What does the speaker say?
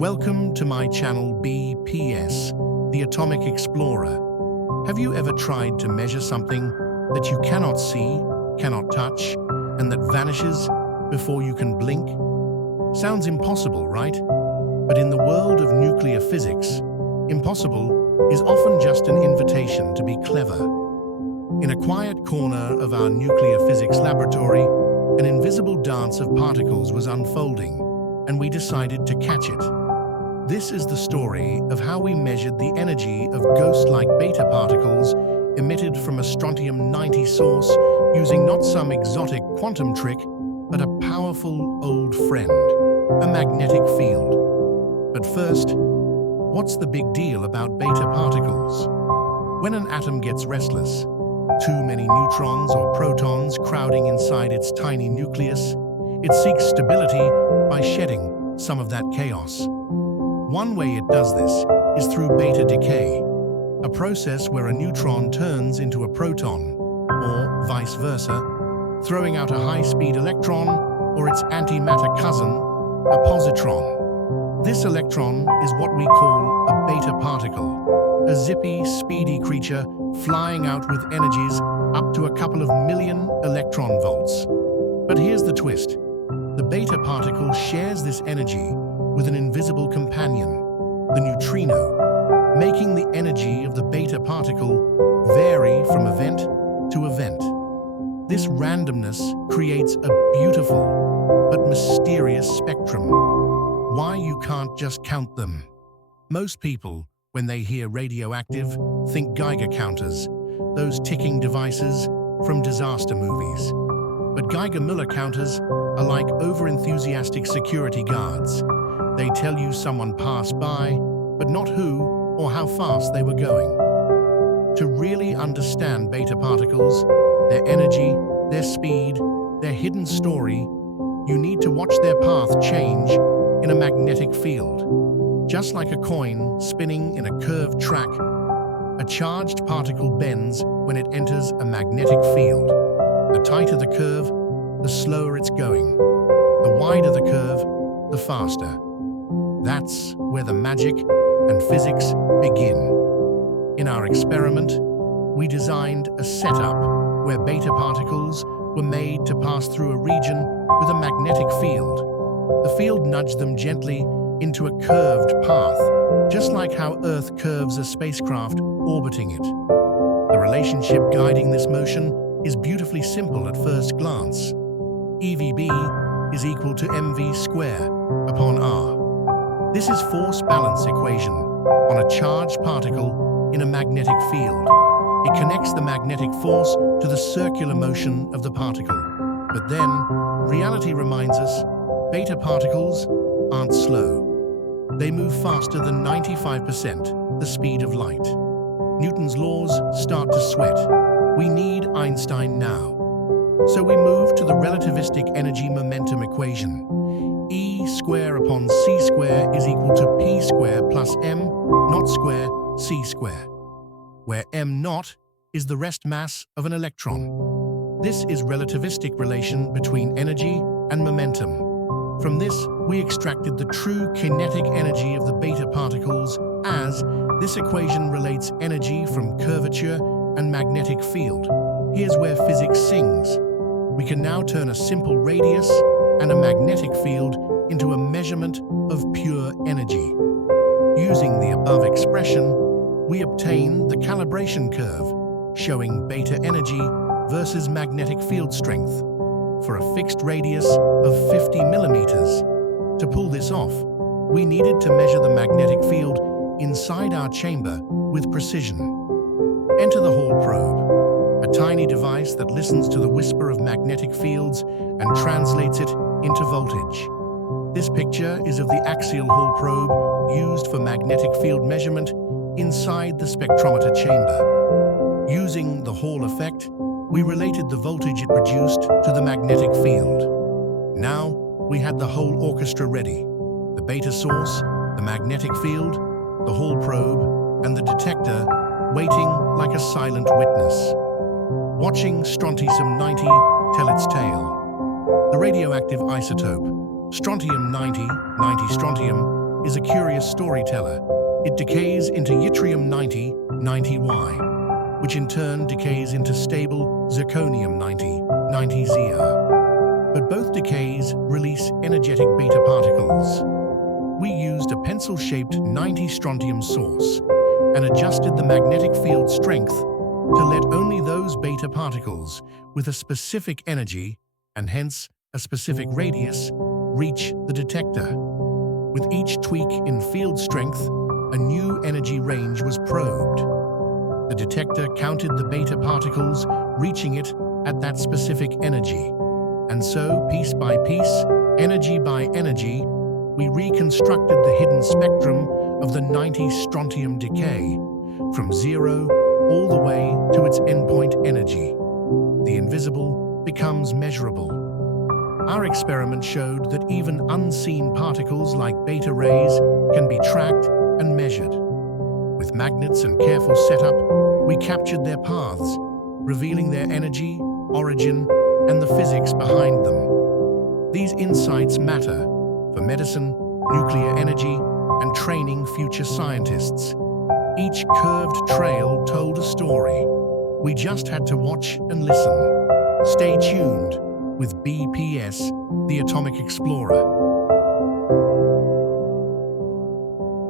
Welcome to my channel BPS The Atomic Explorer. Have you ever tried to measure something that you cannot see, cannot touch, and that vanishes before you can blink? Sounds impossible, right? But in the world of nuclear physics, impossible is often just an invitation to be clever. In a quiet corner of our nuclear physics laboratory, an invisible dance of particles was unfolding, and we decided to catch it. This is the story of how we measured the energy of ghost-like beta particles emitted from a strontium-90 source using not some exotic quantum trick, but a powerful old friend, a magnetic field. But first, what's the big deal about beta particles? When an atom gets restless, too many neutrons or protons crowding inside its tiny nucleus, it seeks stability by shedding some of that chaos. One way it does this is through beta decay, a process where a neutron turns into a proton, or vice versa, throwing out a high-speed electron or its antimatter cousin, a positron. This electron is what we call a beta particle, a zippy, speedy creature flying out with energies up to a couple of million electron volts. But here's the twist. The beta particle shares this energy with an invisible companion, the neutrino, making the energy of the beta particle vary from event to event. This randomness creates a beautiful but mysterious spectrum. Why you can't just count them? Most people, when they hear radioactive, think Geiger counters, those ticking devices from disaster movies. But Geiger-Müller counters are like over-enthusiastic security guards. They tell you someone passed by, but not who or how fast they were going. To really understand beta particles, their energy, their speed, their hidden story, you need to watch their path change in a magnetic field. Just like a coin spinning in a curved track, a charged particle bends when it enters a magnetic field. The tighter the curve, the slower it's going. The wider the curve, the faster. That's where the magic and physics begin. In our experiment, we designed a setup where beta particles were made to pass through a region with a magnetic field. The field nudged them gently into a curved path, just like how Earth curves a spacecraft orbiting it. The relationship guiding this motion is beautifully simple at first glance. EVB is equal to mv squared upon r. This is force balance equation on a charged particle in a magnetic field. It connects the magnetic force to the circular motion of the particle. But then, reality reminds us, beta particles aren't slow. They move faster than 95% the speed of light. Newton's laws start to sweat. We need Einstein now. So we move to the relativistic energy momentum equation. E square upon c square is equal to p square plus m naught square c square, where m naught is the rest mass of an electron. This is relativistic relation between energy and momentum. From this, we extracted the true kinetic energy of the beta particles as this equation relates energy from curvature and magnetic field. Here's where physics sings. We can now turn a simple radius and a magnetic field into a measurement of pure energy. Using the above expression, we obtain the calibration curve, showing beta energy versus magnetic field strength for a fixed radius of 50 millimeters. To pull this off, we needed to measure the magnetic field inside our chamber with precision. Enter the Hall probe, a tiny device that listens to the whisper of magnetic fields and translates it into voltage. This picture is of the axial Hall probe used for magnetic field measurement inside the spectrometer chamber. Using the Hall effect, we related the voltage it produced to the magnetic field. Now, we had the whole orchestra ready. The beta source, the magnetic field, the Hall probe, and the detector waiting like a silent witness, watching strontium-90 tell its tale. The radioactive isotope, strontium-90, 90 strontium, is a curious storyteller. It decays into yttrium-90, 90Y, which in turn decays into stable zirconium-90, 90Zr. But both decays release energetic beta particles. We used a pencil-shaped 90 strontium source and adjusted the magnetic field strength to let only those beta particles with a specific energy, and hence a specific radius, reach the detector. With each tweak in field strength, a new energy range was probed. The detector counted the beta particles reaching it at that specific energy. And so, piece by piece, energy by energy, we reconstructed the hidden spectrum of the 90 strontium decay, from zero all the way to its endpoint energy. The invisible becomes measurable. Our experiment showed that even unseen particles like beta rays can be tracked and measured. With magnets and careful setup, we captured their paths, revealing their energy, origin, and the physics behind them. These insights matter for medicine, nuclear energy, and training future scientists. Each curved trail told a story. We just had to watch and listen. Stay tuned with BPS, The Atomic Explorer.